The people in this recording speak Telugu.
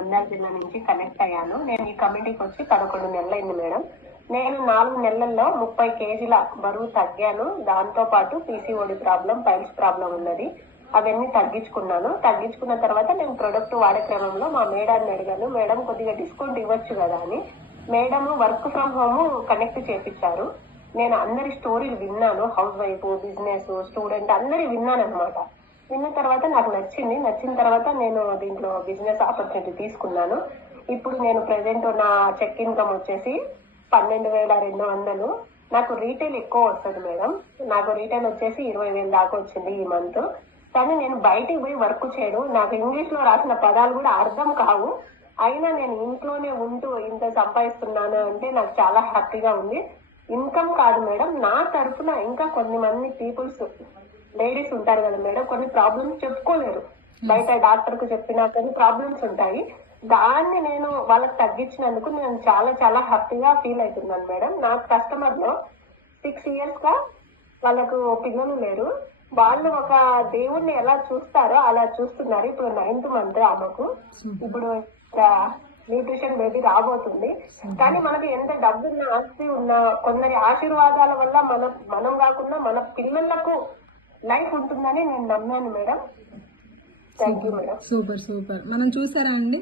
నంద్యాల జిల్లా నుంచి కనెక్ట్ అయ్యాను. నేను ఈ కమిటీకి వచ్చి 11 నెలలైంది మేడం. నేను 4 నెలల్లో 30 కేజీల బరువు తగ్గాను. దాంతో పాటు పీసీఓడి ప్రాబ్లం, పైల్స్ ప్రాబ్లం ఉన్నది. అవన్నీ తగ్గించుకున్న తర్వాత నేను ప్రొడక్ట్ వాడే క్రమంలో మా మేడాన్ని అడిగాను, మేడం కొద్దిగా డిస్కౌంట్ ఇవ్వచ్చు కదా అని. Madam work from home connect చేపించారు. నేను అందరి స్టోరీలు విన్నాను, హౌస్ వైఫ్, బిజినెస్, స్టూడెంట్ అందరి విన్నాను అనమాట. విన్న తర్వాత నాకు నచ్చిన తర్వాత నేను దీంట్లో బిజినెస్ ఆపర్చునిటీ తీసుకున్నాను. ఇప్పుడు నేను ప్రెసెంట్ నా చెక్ ఇన్కమ్ వచ్చేసి 12,200. నాకు రీటైల్ ఎక్కువ వస్తుంది మేడం. నాకు రీటైల్ వచ్చేసి 20,000 దాకా వచ్చింది ఈ మంత్. కానీ నేను బయటికి పోయి వర్క్ చేయడం, నాకు ఇంగ్లీష్ లో రాసిన పదాలు కూడా అర్థం కావు. అయినా నేను ఇంట్లోనే ఉంటూ ఇంత సంపాదిస్తున్నాను అంటే నాకు చాలా హ్యాపీగా ఉంది. ఇన్కమ్ కాదు మేడం, నా తరఫున ఇంకా మంది పీపుల్స్, లేడీస్ ఉంటారు కదా మేడం, కొన్ని ప్రాబ్లమ్స్ చెప్పుకోలేరు. బయట డాక్టర్ కు చెప్పినా కొన్ని ప్రాబ్లమ్స్ ఉంటాయి. దాన్ని నేను వాళ్ళకి తగ్గించినందుకు నేను చాలా చాలా హ్యాపీగా ఫీల్ అవుతున్నాను మేడం. నా కస్టమర్ లో 6 years గా వాళ్ళకు పిల్లలు లేరు. వాళ్ళు ఒక దేవుణ్ణి ఎలా చూస్తారో అలా చూస్తున్నారు. ఇప్పుడు 9th month ఆమెకు. ఇప్పుడు న్యూట్రిషన్ బేబీ రాబోతుంది. కానీ మనకి ఎంత డబ్బు ఉన్నా, ఆస్తి ఉన్నా, కొందరి ఆశీర్వాదాల వల్ల మనం కాకుండా మన పిల్లలకు లైఫ్ ఉంటుందని నేను నమ్మాను madam. Thank you madam. Super. మనం చూసారా అండి